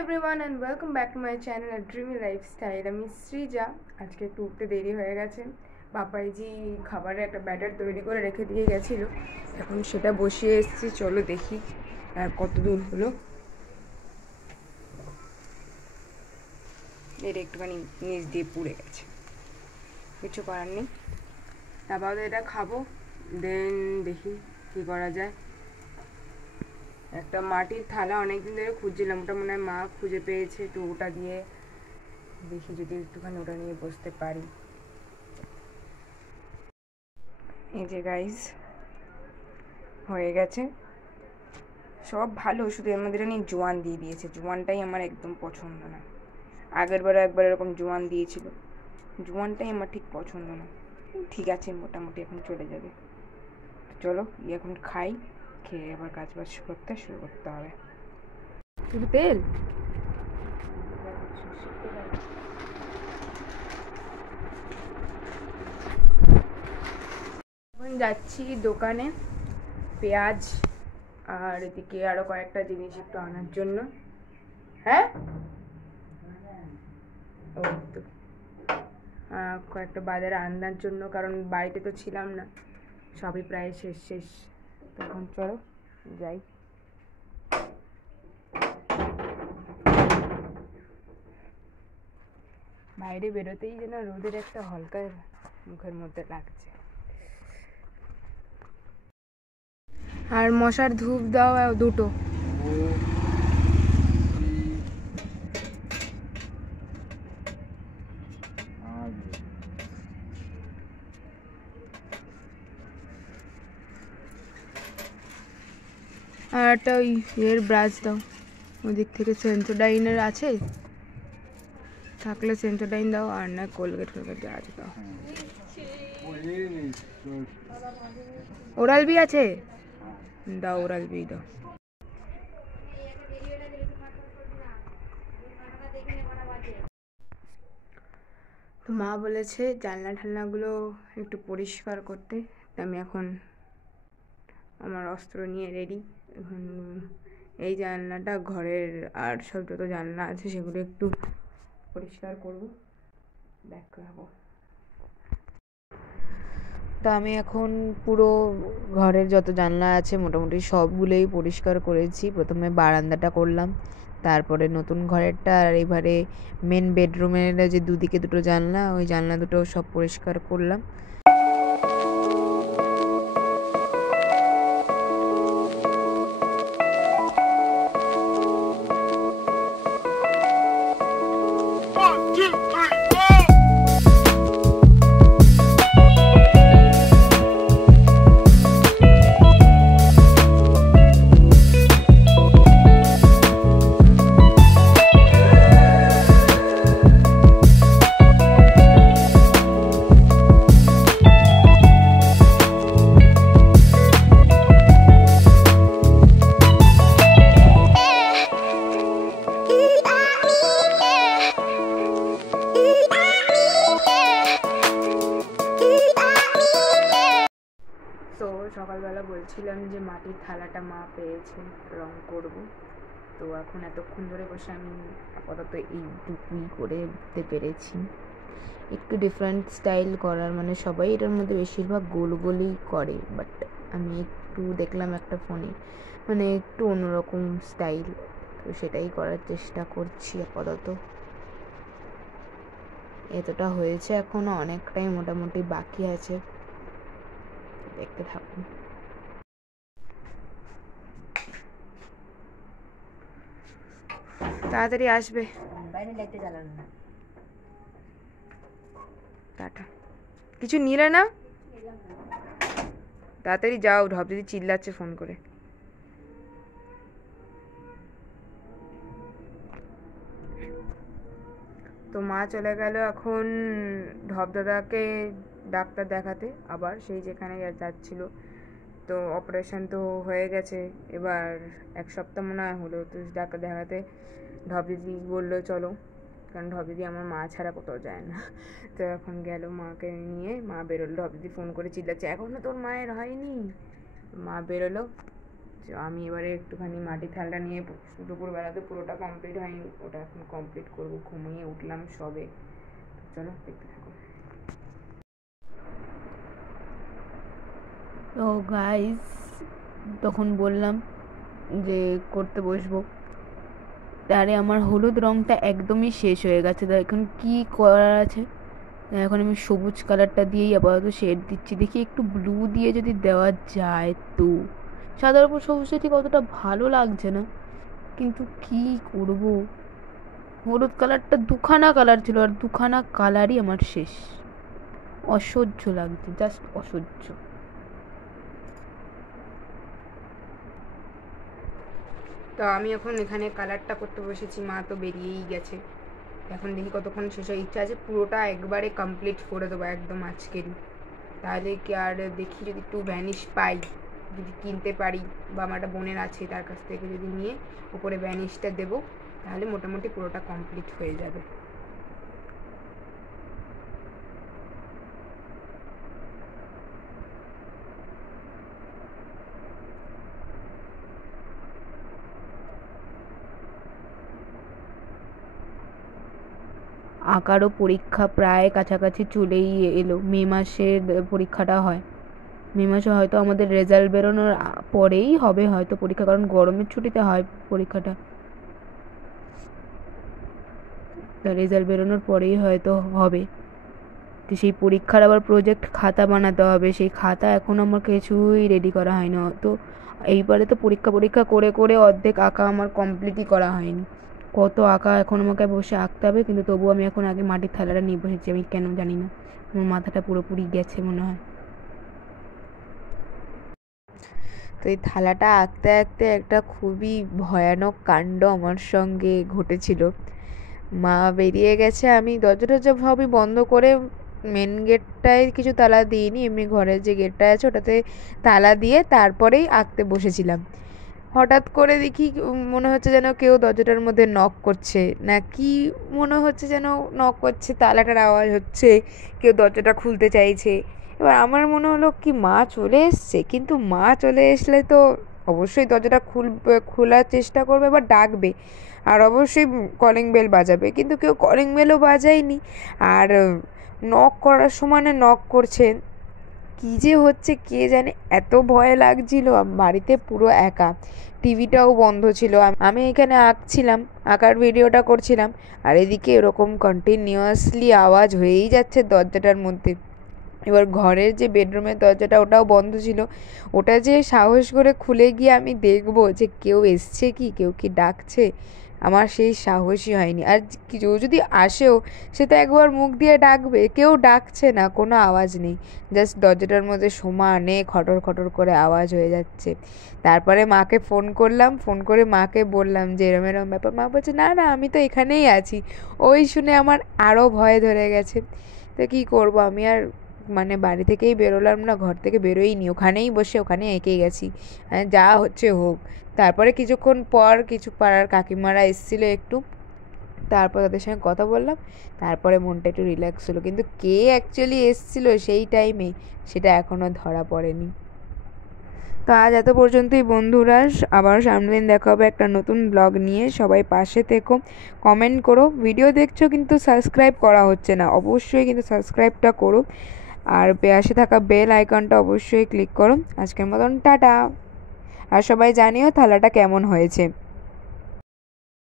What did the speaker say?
everyone and welcome back to my channel A Dreamy Lifestyle. আমি সৃজা। আজকে একটু উঠতে দেরি হয়ে গেছে। বাপাইজি খাবারের একটা ব্যাটার তৈরি করে রেখে দিয়ে গেছিল, এখন সেটা বসিয়ে এসেছি। চলো দেখি আর কত দূর হলো। এটা একটুখানি নিচ দিয়ে পুড়ে গেছে, কিছু করার নেই। তারপর এটা খাবো, দেন দেখি কী করা যায়। একটা মাটির থালা অনেকদিন ধরে খুঁজছিলাম, ওটা মনে হয় মা খুঁজে পেয়েছে, তো ওটা দিয়ে দেখি যদি একটুখানি ওটা নিয়ে বসতে পারি। এই যে গাইস হয়ে গেছে সব ভালো, শুধু এর মধ্যে নিয়ে জোয়ান দিয়ে দিয়েছে। জোয়ানটাই আমার একদম পছন্দ না। আগের বারে একবার এরকম জোয়ান দিয়েছিল, জোয়ানটাই আমার ঠিক পছন্দ না। ঠিক আছে, মোটামুটি এখন চলে যাবে। চলো এখন খাই, খেয়ে আবার কাজ বাজ করতে শুরু করতে হবে। শুধু তেল এখন যাচ্ছি দোকানে পেঁয়াজ আর এদিকে আরো কয়েকটা জিনিস একটু আনার জন্য। হ্যাঁ ওই তো কয়েকটা বাজারে আনার জন্য, কারণ বাড়িতে তো ছিলাম না, সবই প্রায় শেষ। তখন চলো যাই। বাইরে বেরোতেই যেন রোদের একটা হালকা মুখের মধ্যে লাগছে। আর মশার ধূপ দাও দুটো। আর একটা ওই এর ব্রাশ দাও, ওদিক থেকে সেন্সোডাইনের আছে, থাকলে সেন্সোডাইন দাও, আর না কোলগেট যা আছে দাও। ওরাল বি আছে, দাও ওরাল বি দাও। তো মা বলেছে জানলা ঠান্নাগুলো একটু পরিষ্কার করতে, আমি এখন আমার অস্ত্র নিয়ে রেডি। এখন এই জানলাটা, ঘরের আর সব যত জানলা আছে সেগুলো একটু পরিষ্কার করব, দেখাবো। তো আমি এখন পুরো ঘরের যত জানলা আছে মোটামুটি সবগুলোই পরিষ্কার করেছি। প্রথমে বারান্দাটা করলাম, তারপরে নতুন ঘরেরটা, আর এবারে মেন বেডরুমের যে দুদিকে দুটো জানলা, ওই জানলা দুটো সব পরিষ্কার করলাম। সকালবেলা বলছিলাম যে মাটির থালাটা মা পেয়েছে, রং করব। তো এখন এতক্ষণ ধরে বসে আমি আপাতত এইটুকুই করে উঠতে পেরেছি। একটু ডিফারেন্ট স্টাইল করার, মানে সবাই এটার মধ্যে বেশিরভাগ গোল গোলই করে, বাট আমি একটু দেখলাম একটা ফোনে, মানে একটু অন্যরকম স্টাইল, তো সেটাই করার চেষ্টা করছি আপাতত। এতটা হয়েছে, এখনও অনেকটাই মোটামুটি বাকি আছে, দেখতে থাকুন। তাড়াতাড়ি আসবে, বাইরে লাইটটা জ্বালানো না। টাটা। কিছু নিলে না? তাড়াতাড়ি যাও, ঢপ দিদি চিল্লাচ্ছে ফোন করে। তো মা চলে গেল এখন ঢপ দাদাকে ডাক্তার দেখাতে, আবার সেই যেখানে যাচ্ছিল। তো অপারেশন তো হয়ে গেছে, এবার 1 সপ্তাহ মনে হয় হলো। তো ডাক্তার দেখাতে ঢপ দিদি বললো চলো, কারণ ঢপ দিদি আমার মা ছাড়া কোথাও যায় না। তো এখন গেল মাকে নিয়ে, মা বেরোলো, ঢপ দিদি ফোন করে চিল্লাচ্ছে এখনও তোর মায়ের হয়নি। মা বেরোলো, আমি এবারে একটুখানি মাটির থালটা নিয়ে, দুপুরবেলাতে পুরোটা কমপ্লিট হয়নি, ওটা এখন কমপ্লিট করবো। ঘুমিয়ে উঠলাম সবে। চলো দেখতে থাকো। তো গাইস, তখন বললাম যে করতে বসবো, তারে আমার হলুদ রঙটা একদমই শেষ হয়ে গেছে। তো এখন কি করার আছে, এখন আমি সবুজ কালারটা দিয়েই আপাতত শেড দিচ্ছি। দেখি একটু ব্লু দিয়ে যদি দেওয়া যায়। তো সাদার উপর সবুজটা ঠিক অতটা ভালো লাগছে না, কিন্তু কি করব, হলুদ কালারটা দুখানা কালার ছিল, আর দুখানা কালারই আমার শেষ। অসহ্য লাগছে, জাস্ট অসহ্য। তো আমি এখন এখানে কালারটা করতে বসেছি, মা তো বেরিয়েই গেছে। এখন দেখি কতক্ষণ শেষ হয়। ইচ্ছা আছে পুরোটা একবারে কমপ্লিট করে দেবো একদম আজকেরই। তাহলে কি আর দেখি যদি একটু ভ্যানিশ পাই, যদি কিনতে পারি, বা আমার একটা বোনের আছে তার কাছ থেকে যদি নিয়ে উপরে ভ্যানিশটা দেবো, তাহলে মোটামুটি পুরোটা কমপ্লিট হয়ে যাবে। আঁকারও পরীক্ষা প্রায় কাছাকাছি চলেই এলো। মে মাসের পরীক্ষাটা হয়, মে মাসে হয়তো আমাদের রেজাল্ট বেরোনোর পরেই হবে হয়তো পরীক্ষা, কারণ গরমের ছুটিতে হয় পরীক্ষাটা। রেজাল্ট বেরোনোর পরেই হয়তো হবে। তো সেই পরীক্ষার আবার প্রজেক্ট খাতা বানাতে হবে, সেই খাতা এখন আমার কিছুই রেডি করা হয়নি। তো এইবারে তো পরীক্ষা করে করে অর্ধেক আঁকা আমার কমপ্লিটই করা হয়নি। কত আঁকা এখন আমাকে বসে আঁকতে হবে, কিন্তু তবুও আমি এখন আগে মাটির থালাটা নিয়ে বসেছি। আমি কেন জানি না, আমার মাথাটা পুরোপুরি গেছে মনে হয়। তো এই থালাটা আঁকতে আঁকতে একটা খুবই ভয়ানক কাণ্ড আমার সঙ্গে ঘটেছিল। মা বেরিয়ে গেছে, আমি দরজা সবই বন্ধ করে, মেন গেটটায় কিছু তালা দিইনি, এমনি ঘরের যে গেটটা আছে ওটাতে তালা দিয়ে তারপরেই আঁকতে বসেছিলাম। হঠাৎ করে দেখি মনে হচ্ছে যেন কেউ দরজাটার মধ্যে নক করছে, না কি মনে হচ্ছে যেন নক করছে, তালাটার আওয়াজ হচ্ছে, কেউ দরজাটা খুলতে চাইছে। এবার আমার মনে হলো কি মা চলে এসছে, কিন্তু মা চলে আসলে তো অবশ্যই দরজাটা খোলার চেষ্টা করবে বা ডাকবে, আর অবশ্যই কলিং বেল বাজাবে, কিন্তু কেউ কলিং বেলও বাজায়নি। আর নক করার সময় নক করছে, কী যে হচ্ছে কে জানে। এত ভয় লাগছিল, বাড়িতে পুরো একা, টিভিটাও বন্ধ ছিল, আমি এখানে আঁকছিলাম, আঁকার ভিডিওটা করছিলাম, আর এদিকে এরকম কন্টিনিউয়াসলি আওয়াজ হয়েই যাচ্ছে দরজাটার মধ্যে। এবার ঘরের যে বেডরুমের দরজাটা ওটাও বন্ধ ছিল, ওটা যে সাহস করে খুলে গিয়ে আমি দেখবো যে কেউ এসছে কি, কেউ কি ডাকছে, আমার সেই সাহসই হয়নি। আর কেউ যদি আসেও, সে তো একবার মুখ দিয়ে ডাকবে, কেউ ডাকছে না, কোনো আওয়াজ নেই, জাস্ট দরজাটার মধ্যে সমানে খটর খটর করে আওয়াজ হয়ে যাচ্ছে। তারপরে মাকে ফোন করলাম, ফোন করে মাকে বললাম যে এরম এরম ব্যাপার। মা বলছে না না, আমি তো এখানেই আছি। ওই শুনে আমার আরও ভয় ধরে গেছে। তো কী করবো, আমি আর বাড়ি থেকেই বেরোলাম না, ঘর থেকে বেরোইনি, ওখানেই বসে ওখানেই এঁকে গেছি, যা হচ্ছে হোক। তারপরে কিছুক্ষণ পর কিছু পাড়ার কাকিমারা এসেছিলো একটু, তারপর তাদের সঙ্গে কথা বললাম, তারপরে মনটা একটু রিল্যাক্স হলো। কিন্তু কে অ্যাকচুয়ালি এসেছিলো সেই টাইমে, সেটা এখনও ধরা পড়েনি। তো আজ এত পর্যন্তই বন্ধুরা, আবার সামনের দিন দেখা হবে একটা নতুন ব্লগ নিয়ে। সবাই পাশে থেকো, কমেন্ট করো। ভিডিও দেখছো কিন্তু সাবস্ক্রাইব করা হচ্ছে না, অবশ্যই কিন্তু সাবস্ক্রাইবটা করো, আর পাশে থাকা বেল আইকনটা অবশ্যই ক্লিক করো। আজকের মতন টাটা। আর সবাই জানিও থালাটা কেমন হয়েছে।